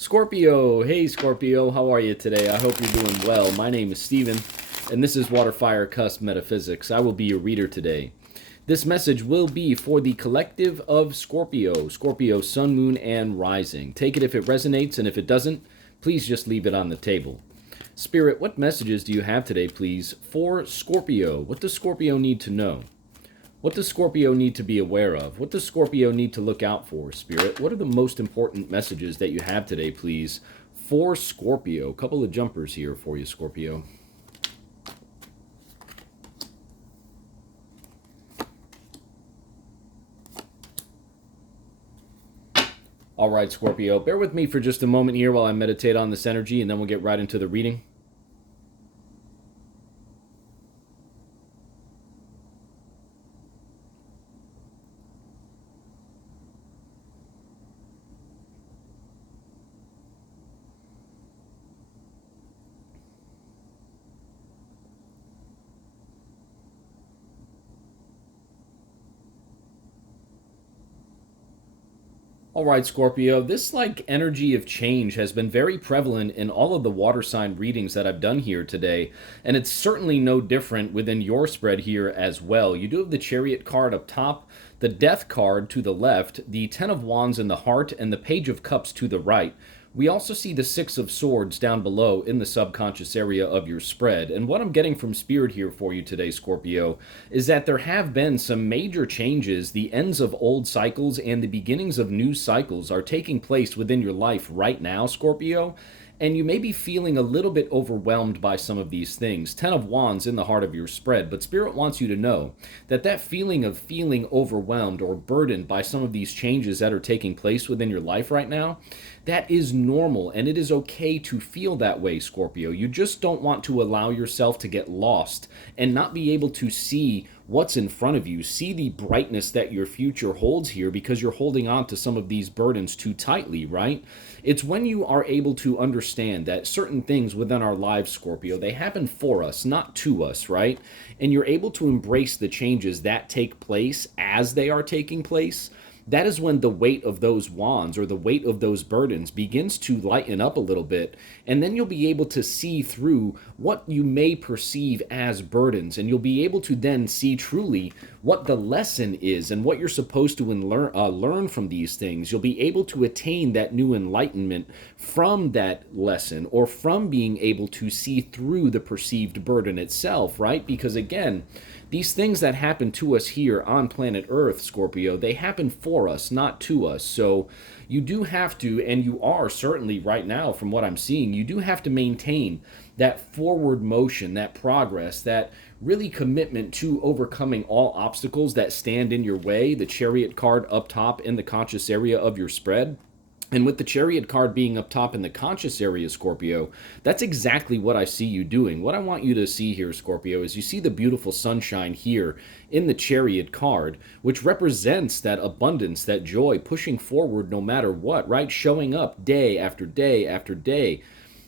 Scorpio, hey Scorpio, how are you today? I hope you're doing well. My name is Steven, and this is WATERFIRECUSP Metaphysics. I will be your reader today. This message will be for the collective of Scorpio, Scorpio, Sun, Moon, and Rising. Take it if it resonates, and if it doesn't, please just leave it on the table. Spirit, what messages do you have today, please, for Scorpio? What does Scorpio need to know? What does Scorpio need to be aware of? What does Scorpio need to look out for, Spirit? What are the most important messages that you have today, please, for Scorpio? A couple of jumpers here for you, Scorpio. All right, Scorpio, bear with me for just a moment here while I meditate on this energy, and then we'll get right into the reading. All right, Scorpio, this energy of change has been very prevalent in all of the water sign readings that I've done here today, and it's certainly no different within your spread here as well. You do have the Chariot card up top, the Death card to the left, the Ten of Wands in the heart, and the Page of Cups to the right. We also see the Six of Swords down below in the subconscious area of your spread. And what I'm getting from Spirit here for you today, Scorpio, is that there have been some major changes. The ends of old cycles and the beginnings of new cycles are taking place within your life right now, Scorpio. And you may be feeling a little bit overwhelmed by some of these things. Ten of Wands in the heart of your spread, but Spirit wants you to know that that feeling of feeling overwhelmed or burdened by some of these changes that are taking place within your life right now, that is normal, and it is okay to feel that way, Scorpio. You just don't want to allow yourself to get lost and not be able to see what's in front of you, see the brightness that your future holds here because you're holding on to some of these burdens too tightly, right? It's when you are able to understand that certain things within our lives, Scorpio, they happen for us, not to us, right? And you're able to embrace the changes that take place as they are taking place. That is when the weight of those wands or the weight of those burdens begins to lighten up a little bit. And then you'll be able to see through what you may perceive as burdens. And you'll be able to then see truly what the lesson is and what you're supposed to learn from these things. You'll be able to attain that new enlightenment from that lesson or from being able to see through the perceived burden itself, right? Because again, these things that happen to us here on planet Earth, Scorpio, they happen for us, not to us. So you do have to, and you are certainly right now from what I'm seeing, you do have to maintain that forward motion, that progress, that really commitment to overcoming all obstacles that stand in your way. The Chariot card up top in the conscious area of your spread. And with the Chariot card being up top in the conscious area, Scorpio, that's exactly what I see you doing. What I want you to see here, Scorpio, is you see the beautiful sunshine here in the Chariot card, which represents that abundance, that joy, pushing forward no matter what, right? Showing up day after day after day.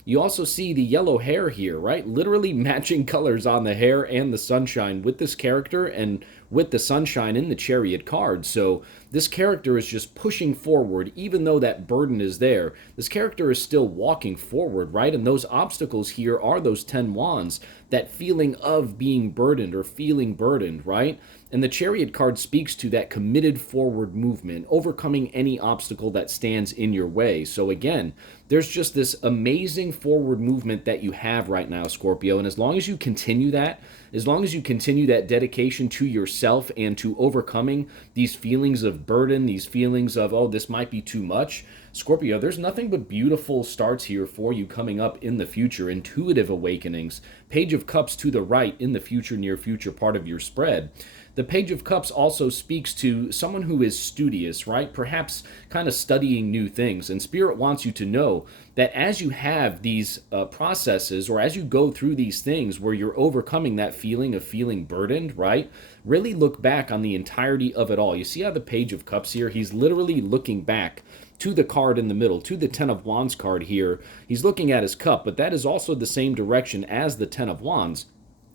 You also see the yellow hair here, right? Literally matching colors on the hair and the sunshine with this character and with the sunshine in the Chariot card. So this character is just pushing forward, even though that burden is there. This character is still walking forward, right? And those obstacles here are those 10 wands, that feeling of being burdened or feeling burdened, right? And the Chariot card speaks to that committed forward movement, overcoming any obstacle that stands in your way. So again, there's just this amazing forward movement that you have right now, Scorpio. And as long as you continue that, as long as you continue that dedication to yourself and to overcoming these feelings of burden, these feelings of, oh, this might be too much, Scorpio, there's nothing but beautiful starts here for you coming up in the future, intuitive awakenings. Page of Cups to the right in the future, near future part of your spread. The Page of Cups also speaks to someone who is studious, right? Perhaps kind of studying new things. And Spirit wants you to know that as you have these processes, or as you go through these things where you're overcoming that feeling of feeling burdened, right? Really look back on the entirety of it all. You see how the Page of Cups here, he's literally looking back to the card in the middle, to the Ten of Wands card here. He's looking at his cup, but that is also the same direction as the Ten of Wands.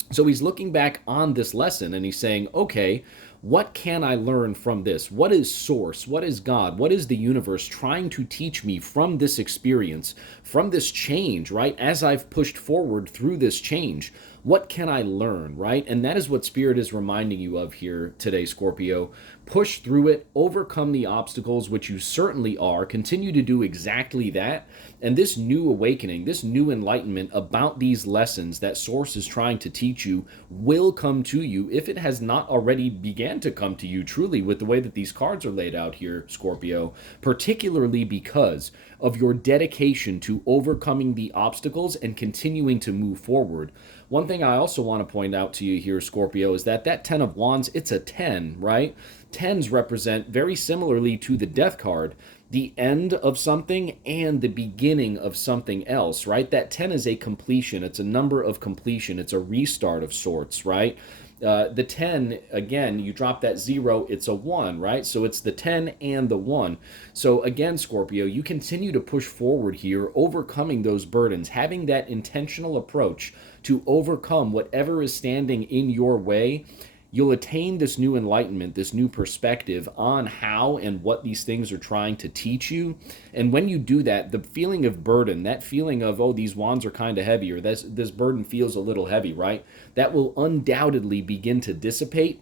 So he's looking back on this lesson and he's saying, okay, What can I learn from this? What is source? What is God? What is the universe trying to teach me from this experience, from this change, right? As I've pushed forward through this change, what can I learn, right? And that is what Spirit is reminding you of here today, Scorpio. Push through it, overcome the obstacles, which you certainly are. Continue to do exactly that. And this new awakening, this new enlightenment about these lessons that Source is trying to teach you will come to you if it has not already began to come to you truly with the way that these cards are laid out here, Scorpio, particularly because of your dedication to overcoming the obstacles and continuing to move forward. One thing I also want to point out to you here, Scorpio, is that 10 of Wands, it's a 10, right? 10s represent, very similarly to the Death card, the end of something and the beginning of something else, right? That 10 is a completion. It's a number of completion. It's a restart of sorts, right? The 10, again, you drop that 0, it's a 1, right? So it's the 10 and the 1. So again, Scorpio, you continue to push forward here, overcoming those burdens, having that intentional approach to overcome whatever is standing in your way. You'll attain this new enlightenment, this new perspective on how and what these things are trying to teach you. And when you do that, the feeling of burden, that feeling of, oh, these wands are kind of heavy, or this burden feels a little heavy, right? That will undoubtedly begin to dissipate.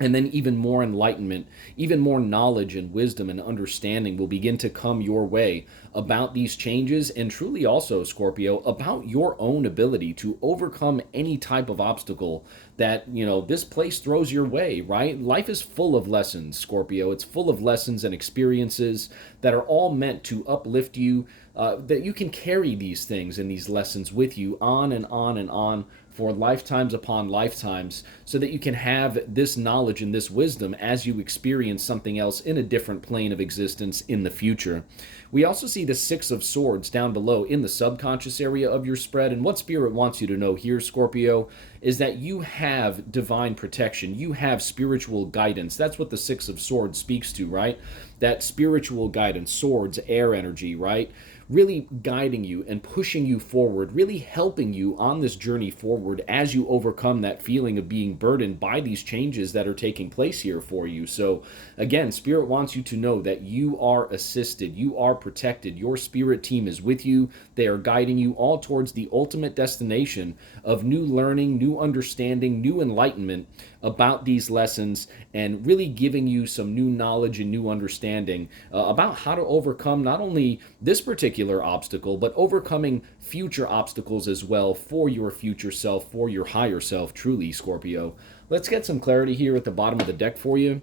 And then even more enlightenment, even more knowledge and wisdom and understanding will begin to come your way about these changes, and truly also, Scorpio, about your own ability to overcome any type of obstacle that, this place throws your way, right? Life is full of lessons, Scorpio. It's full of lessons and experiences that are all meant to uplift you, that you can carry these things and these lessons with you on and on and on for lifetimes upon lifetimes, so that you can have this knowledge and this wisdom as you experience something else in a different plane of existence in the future. We also see the Six of Swords down below in the subconscious area of your spread, and what Spirit wants you to know here, Scorpio, is that you have divine protection. You have spiritual guidance. That's what the Six of Swords speaks to, right? That spiritual guidance, swords, air energy, right? Really guiding you and pushing you forward, really helping you on this journey forward as you overcome that feeling of being burdened by these changes that are taking place here for you. So again, Spirit wants you to know that you are assisted, you are protected, your spirit team is with you. They are guiding you all towards the ultimate destination of new learning, new understanding, new enlightenment about these lessons, and really giving you some new knowledge and new understanding about how to overcome not only this particular obstacle, but overcoming future obstacles as well for your future self, for your higher self, truly, Scorpio. Let's get some clarity here at the bottom of the deck for you.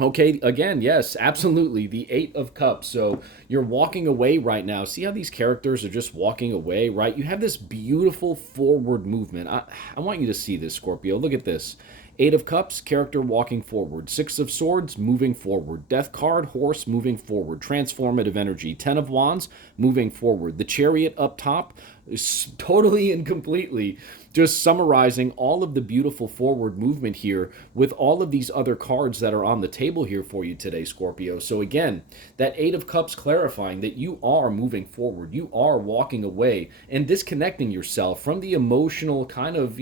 Okay, again, yes, absolutely. The Eight of Cups. So you're walking away right now. See how these characters are just walking away, right? You have this beautiful forward movement. I want you to see this, Scorpio. Look at this. Eight of Cups, character walking forward. Six of Swords, moving forward. Death card, horse, moving forward. Transformative energy. Ten of Wands, moving forward. The Chariot up top, is totally and completely just summarizing all of the beautiful forward movement here with all of these other cards that are on the table here for you today, Scorpio. So again, that Eight of Cups clarifying that you are moving forward. You are walking away and disconnecting yourself from the emotional kind of,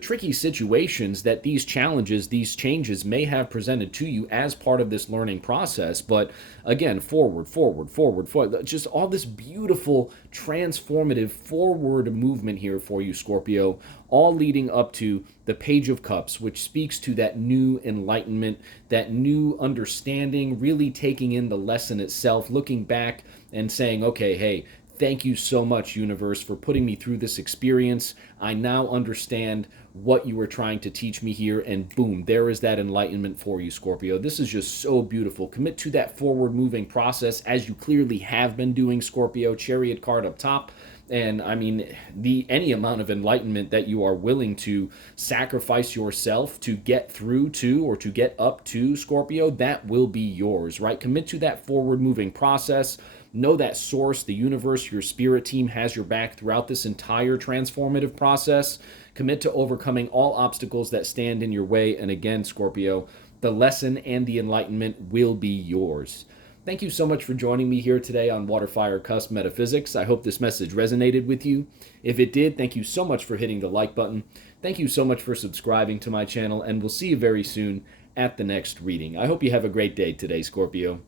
tricky situations that these challenges, these changes may have presented to you as part of this learning process. But again, forward, forward, forward, forward. Just all this beautiful, transformative forward movement here for you, Scorpio, all leading up to the Page of Cups, which speaks to that new enlightenment, that new understanding, really taking in the lesson itself, looking back and saying, okay, hey, thank you so much, universe, for putting me through this experience. I now understand what you were trying to teach me here, and boom, there is that enlightenment for you, Scorpio. This is just so beautiful. Commit to that forward-moving process, as you clearly have been doing, Scorpio. Chariot card up top. And I mean, any amount of enlightenment that you are willing to sacrifice yourself to get through to or to get up to, Scorpio, that will be yours, right? Commit to that forward-moving process. Know that source, the universe, your spirit team has your back throughout this entire transformative process. Commit to overcoming all obstacles that stand in your way. And again, Scorpio, the lesson and the enlightenment will be yours. Thank you so much for joining me here today on WaterFireCusp Metaphysics. I hope this message resonated with you. If it did, thank you so much for hitting the like button. Thank you so much for subscribing to my channel, and we'll see you very soon. at the next reading. I hope you have a great day today, Scorpio.